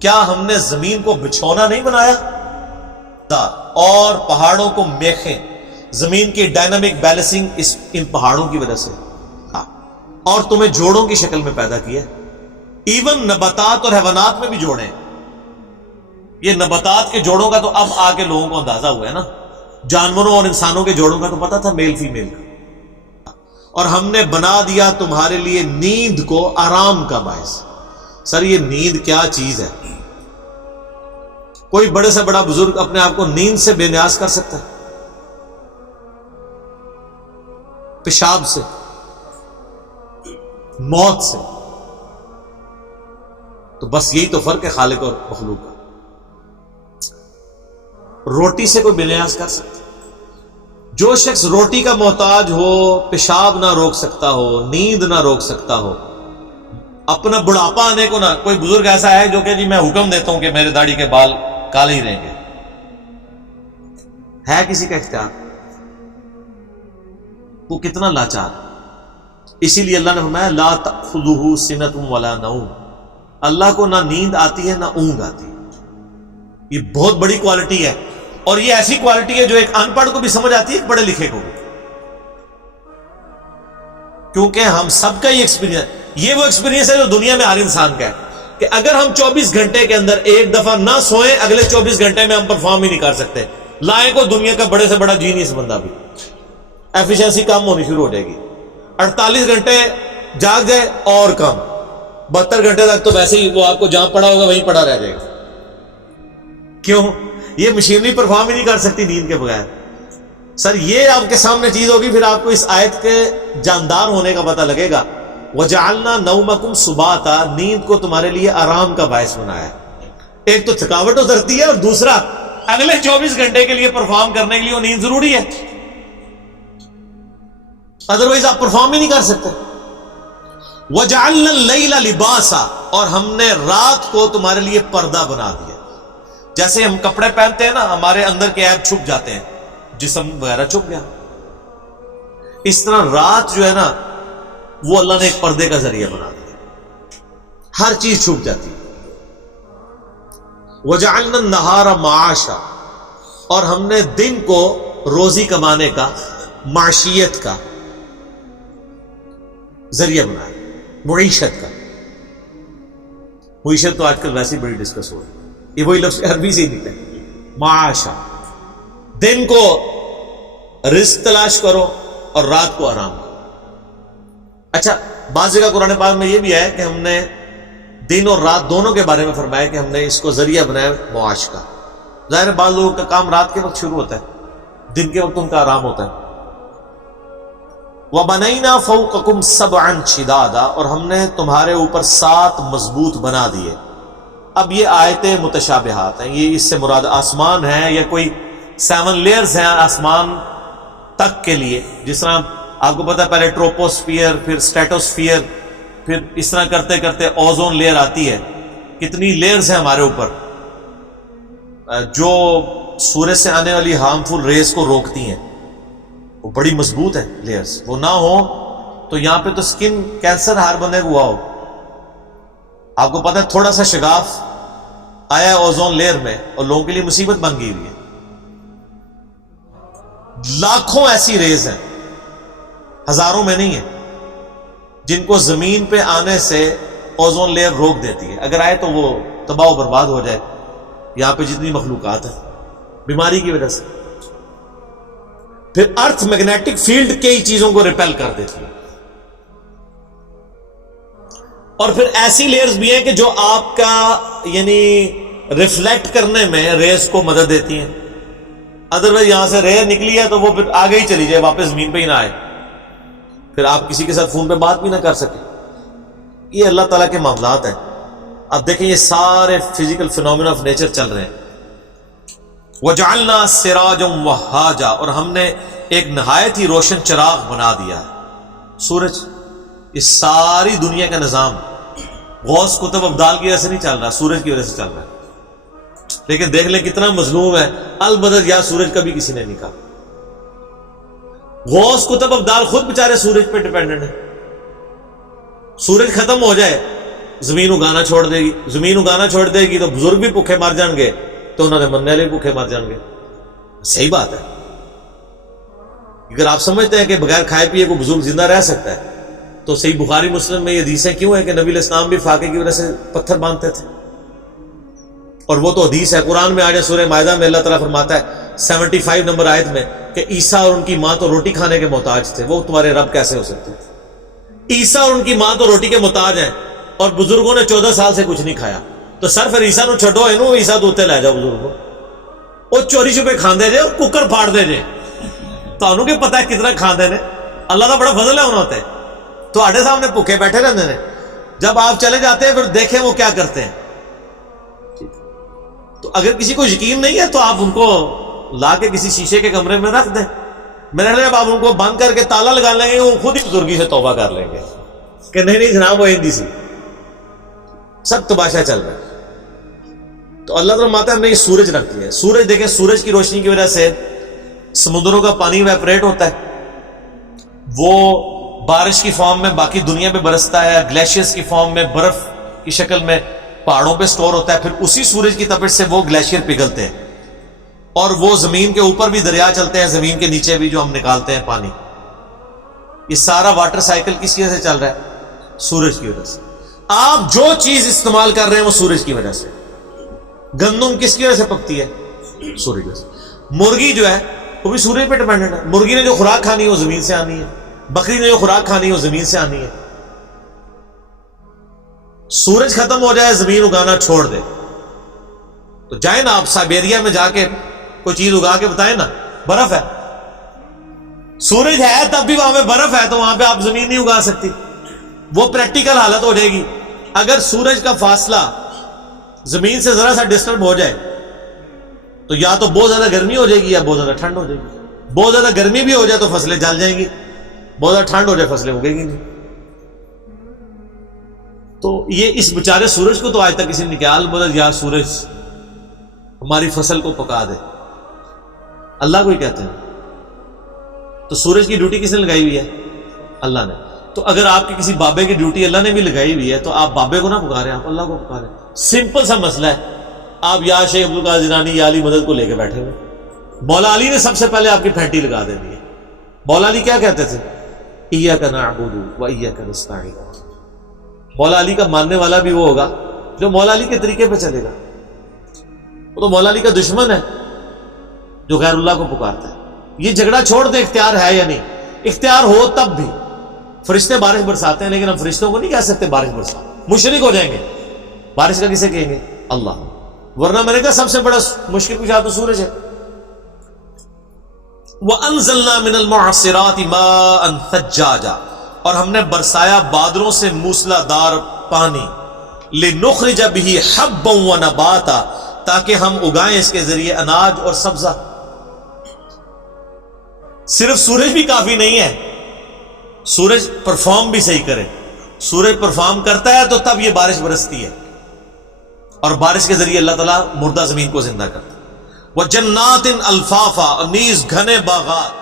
کیا ہم نے زمین کو بچھونا نہیں بنایا اور پہاڑوں کو میخیں؟ زمین کی ڈائنامک بیلنسنگ ان پہاڑوں کی وجہ سے، اور تمہیں جوڑوں کی شکل میں پیدا کیا۔ ایون نباتات اور حیوانات میں بھی جوڑے ہیں۔ یہ نباتات کے جوڑوں کا تو اب آ کے لوگوں کو اندازہ ہوا ہے نا، جانوروں اور انسانوں کے جوڑوں کا تو پتا تھا، میل فیمیل کا۔ اور ہم نے بنا دیا تمہارے لیے نیند کو آرام کا باعث۔ سر یہ نیند کیا چیز ہے؟ کوئی بڑے سے بڑا بزرگ اپنے آپ کو نیند سے بے نیاز کر سکتا ہے؟ پیشاب سے، موت سے؟ تو بس یہی تو فرق ہے خالق اور مخلوق کا۔ روٹی سے کوئی بے نیاز کر سکتا؟ جو شخص روٹی کا محتاج ہو، پیشاب نہ روک سکتا ہو، نیند نہ روک سکتا ہو، اپنا بڑھاپا آنے کو نہ، کوئی بزرگ ایسا ہے جو کہ جی میں حکم دیتا ہوں کہ میرے داڑھی کے بال کالے ہی رہیں گے، ہے کسی کا اختیار؟ وہ کتنا لاچار۔ اسی لیے اللہ نے فرمایا لا تأخذہ سنۃ ولا نوم، اللہ کو نہ نیند آتی ہے نہ اونگ آتی ہے۔ یہ بہت بڑی کوالٹی ہے، اور یہ ایسی کوالٹی ہے جو ایک ان پڑھ کو بھی سمجھ آتی ہے، ایک پڑھے لکھے کو بھی، کیونکہ ہم سب کا یہ ایکسپیرینس، یہ وہ ایکسپیرینس ہے جو دنیا میں ہر انسان کا ہے کہ اگر ہم 24 گھنٹے کے اندر ایک دفعہ نہ سوئیں، اگلے 24 گھنٹے میں ہم پرفارم ہی نہیں کر سکتے۔ لائیں کو دنیا کا بڑے سے بڑا جینیس بندہ بھی، ایفیشنسی کم ہونی شروع ہو جائے گی۔ 48 گھنٹے جاگ جائے اور کم، 72 گھنٹے تک تو ویسے ہی وہ آپ کو جہاں پڑا ہوگا وہیں پڑا رہ جائے گا۔ کیوں؟ یہ مشینری پرفارم ہی نہیں کر سکتی نیند کے بغیر۔ سر یہ آپ کے سامنے چیز ہوگی، پھر آپ کو اس آیت کے جاندار ہونے کا پتہ لگے گا۔ وَجَعَلْنَا نَوْمَكُمْ سُبَاتًا، نیند کو تمہارے لیے آرام کا باعث بنایا۔ ایک تو تھکاوٹ اترتی ہے، اور دوسرا اگلے 24 گھنٹے کے لیے پرفارم کرنے کے لیے وہ نیند ضروری ہے، ادروائز آپ پرفارم ہی نہیں کر سکتے۔ وَجَعَلْنَا اللَّيْلَ لِبَاسًا، اور ہم نے رات کو تمہارے لیے پردہ بنا دیا۔ جیسے ہم کپڑے پہنتے ہیں نا، ہمارے اندر کے عیب چھپ جاتے ہیں، جسم وغیرہ چھپ گیا، اس طرح رات جو ہے نا وہ اللہ نے ایک پردے کا ذریعہ بنا دیا، ہر چیز چھپ جاتی ہے۔ وَجَعَلْنَا النَّهَارَ مَعَاشًا، اور ہم نے دن کو روزی کمانے کا، معیشت کا ذریعہ بنایا، معیشت کا۔ معیشت تو آج کل ویسے ہی بڑی ڈسکس ہو رہی ہے، یہ وہی لفظ عربی سے ہی نکلا، معاشا۔ دن کو رزق تلاش کرو اور رات کو آرام کرو۔ اچھا، بعض جگہ قرآن پاک میں یہ بھی ہے کہ ہم نے دن اور رات دونوں کے بارے میں فرمایا کہ ہم نے اس کو ذریعہ بنایا معاش کا۔ ظاہر ہے بعض لوگوں کا کام رات کے وقت شروع ہوتا ہے، دن کے وقت ان کا آرام ہوتا ہے۔ وَبَنَيْنَا فَوْقَكُمْ سَبْعًا شِدَادًا، اور ہم نے تمہارے اوپر 7 مضبوط بنا دیے۔ اب یہ آیتیں متشابہات ہیں، یہ اس سے مراد آسمان ہے یا کوئی 7 لیئرز ہیں آسمان تک کے لیے، جس طرح آپ کو پتا ہے پہلے ٹروپوسفیئر، پھر اسٹیٹوسفیئر، پھر اس طرح کرتے کرتے اوزون لیئر آتی ہے۔ کتنی لیئرز ہیں ہمارے اوپر جو سورج سے آنے والی ہارمفل ریز کو روکتی ہیں، وہ بڑی مضبوط ہیں لیئرز۔ وہ نہ ہو تو یہاں پہ تو سکن کینسر ہر بندے کو ہوا ہو۔ آپ کو پتا ہے تھوڑا سا شگاف آیا ہے اوزون لیئر میں اور لوگوں کے لیے مصیبت بن گئی ہوئی ہے۔ لاکھوں ایسی ریز ہیں، ہزاروں میں نہیں ہے، جن کو زمین پہ آنے سے اوزون لیئر روک دیتی ہے۔ اگر آئے تو وہ تباہ و برباد ہو جائے یہاں پہ جتنی مخلوقات ہیں، بیماری کی وجہ سے۔ پھر ارتھ میگنیٹک فیلڈ کئی چیزوں کو ریپیل کر دیتی ہے۔ اور پھر ایسی لیئرز بھی ہیں کہ جو آپ کا یعنی ریفلیکٹ کرنے میں ریز کو مدد دیتی ہیں۔ ادروائز یہاں سے ریز نکلی ہے تو وہ پھر آگے ہی چلی جائے، واپس زمین پہ ہی نہ آئے، پھر آپ کسی کے ساتھ فون پہ بات بھی نہ کر سکیں۔ یہ اللہ تعالیٰ کے معاملات ہیں۔ اب دیکھیں یہ سارے فزیکل فینومینا آف نیچر چل رہے ہیں۔ وَجَعَلْنَا سِرَاجًا وَهَّاجًا، اور ہم نے ایک نہایت ہی روشن چراغ بنا دیا ہے، سورج۔ اس ساری دنیا کا نظام غوث کتب ابدال کی وجہ سے نہیں چل رہا، سورج کی وجہ سے چل رہا ہے۔ لیکن دیکھ لیں کتنا مظلوم ہے، البدر یا سورج کبھی کسی نے نہیں کہا۔ غوث کتب ابدال خود بیچارے سورج پہ ڈیپینڈنٹ ہیں۔ سورج ختم ہو جائے زمین اگانا چھوڑ دے گی. زمین اگانا چھوڑ دے گی تو بزرگ بھی بھوکے مر جان گے, تو انہوں نے مننے والے بھی بھوکے مر جان گے. صحیح بات ہے. اگر آپ سمجھتے ہیں کہ بغیر کھائے پیے کو بزرگ زندہ رہ سکتا ہے, تو صحیح بخاری مسلم میں یہ حدیثیں کیوں ہیں کہ نبی علیہ السلام بھی فاقے کی وجہ سے پتھر باندھتے تھے؟ اور وہ تو حدیث ہے. قرآن میں آج سورہ مائدہ میں اللہ تعالیٰ فرماتا ہے 75 نمبر آیت میں کہ عیسیٰ اور ان کی ماں تو روٹی کھانے کے محتاج تھے, وہ تمہارے رب کیسے ہو سکتے؟ عیسیٰ اور ان کی ماں تو روٹی کے محتاج ہیں, اور بزرگوں نے 14 سال سے کچھ نہیں کھایا. تو سر پھر عیسیٰ نو چھڈو, اینو عیسیٰ دوتے لے جاؤ بزرگوں, وہ چوری چھپے کھاندے جے اور ککر پھاڑ دے جے. تو انہوں کے پتہ ہے کتنا کھاندے نے, اللہ کا بڑا فضل ہے انہوں تے. تو آڈے سامنے بھوکے بیٹھے رہتے ہیں, جب آپ چلے جاتے ہیں پھر دیکھیں وہ کیا کرتے ہیں. تو اگر کسی کو یقین نہیں ہے تو آپ ان کو لا کے کسی شیشے کے کمرے میں رکھ دیں. میرے خیال آپ ان کو بند کر کے تالا لگا لیں گے, وہ خود ہی بزرگی سے توبہ کر لیں گے کہ نہیں جناب وہ ہندی سی. سب تباشا چل رہا ہے. تو اللہ تعالیٰ ماتا ہے ہم نے یہ سورج رکھ دیا ہے. سورج دیکھیں, سورج کی روشنی کی وجہ سے سمندروں کا پانی ویپریٹ ہوتا ہے, وہ بارش کی فارم میں باقی دنیا پہ برستا ہے, گلیشیئرز کی فارم میں برف کی شکل میں پہاڑوں پہ سٹور ہوتا ہے, پھر اسی سورج کی تپش سے وہ گلیشیئر پگھلتے ہیں, اور وہ زمین کے اوپر بھی دریا چلتے ہیں, زمین کے نیچے بھی جو ہم نکالتے ہیں پانی. یہ سارا واٹر سائیکل کس وجہ سے چل رہا ہے؟ سورج کی وجہ سے. آپ جو چیز استعمال کر رہے ہیں وہ سورج کی وجہ سے. گندم کس کی وجہ سے پکتی ہے؟ سورج کی وجہ سے. مرغی جو ہے وہ بھی سورج پہ ڈیپینڈنٹ ہے. مرغی نے جو خوراک کھانی ہے وہ زمین سے آنی ہے, بکری نے جو خوراک کھانی ہے وہ زمین سے آنی ہے. سورج ختم ہو جائے, زمین اگانا چھوڑ دے, تو جائیں نا آپ سائبیریا میں جا کے کوئی چیز اگا کے بتائیں نا, برف ہے, سورج ہے تب بھی وہاں پہ برف ہے, تو وہاں پہ آپ زمین نہیں اگا سکتی. وہ پریکٹیکل حالت ہو جائے گی. اگر سورج کا فاصلہ زمین سے ذرا سا ڈسٹرب ہو جائے تو یا تو بہت زیادہ گرمی ہو جائے گی یا بہت زیادہ ٹھنڈ ہو جائے گی. بہت زیادہ گرمی بھی ہو جائے تو فصلیں جل جائیں گی, بہت زیادہ ٹھنڈ ہو جائے فصلیں اگے گی نہیں. تو یہ اس بیچارے سورج کو تو آج تک کسی نے نکال بولا یا سورج ہماری فصل کو پکا دے, اللہ کو ہی کہتے ہیں. تو سورج کی ڈیوٹی کس نے لگائی ہوئی ہے؟ اللہ نے. تو اگر آپ کے کسی بابے کی ڈیوٹی اللہ نے بھی لگائی ہوئی ہے تو آپ بابے کو نہ پکاریں, آپ اللہ کو پکاریں. سمپل سا مسئلہ ہے. آپ یا شیخ عبد القادر جیلانی یا علی مدد کو لے کے بیٹھے ہوئے, مولا علی نے سب سے پہلے آپ کی پھینٹی لگا دینی ہے. مولا علی کیا کہتے تھے؟ ایاک نعبد و ایاک نستعین. مولا علی کا ماننے والا بھی وہ ہوگا جو مولا علی کے طریقے پہ چلے گا. وہ تو مولا علی کا دشمن ہے جو غیر اللہ کو پکارتا ہے. یہ جھگڑا چھوڑ دے, اختیار ہے یا نہیں. اختیار ہو تب بھی. فرشتے بارش برساتے ہیں لیکن ہم فرشتوں کو نہیں کہہ سکتے بارش برسا, مشرک ہو جائیں گے. بارش کا کسے کہیں گے؟ اللہ. ورنہ میں نے کہا سب سے بڑا مشکل کشا تو سورج ہے. وَأَنزَلْنَا مِنَ الْمُعْصِرَاتِ مَاءً ثَجَّاجًا, اور ہم نے برسایا بادلوں سے موسلا دار پانی. لِنُخْرِجَ بِهِ حَبًّا وَنَبَاتًا, تاکہ ہم اگائیں اس کے ذریعے اناج اور سبزہ. صرف سورج بھی کافی نہیں ہے, سورج پرفارم بھی صحیح کرے. سورج پرفارم کرتا ہے تو تب یہ بارش برستی ہے, اور بارش کے ذریعے اللہ تعالیٰ مردہ زمین کو زندہ کرتا ہے. وَجَنَّاتٍ أَلْفَافًا, اور نیز گھنے باغات.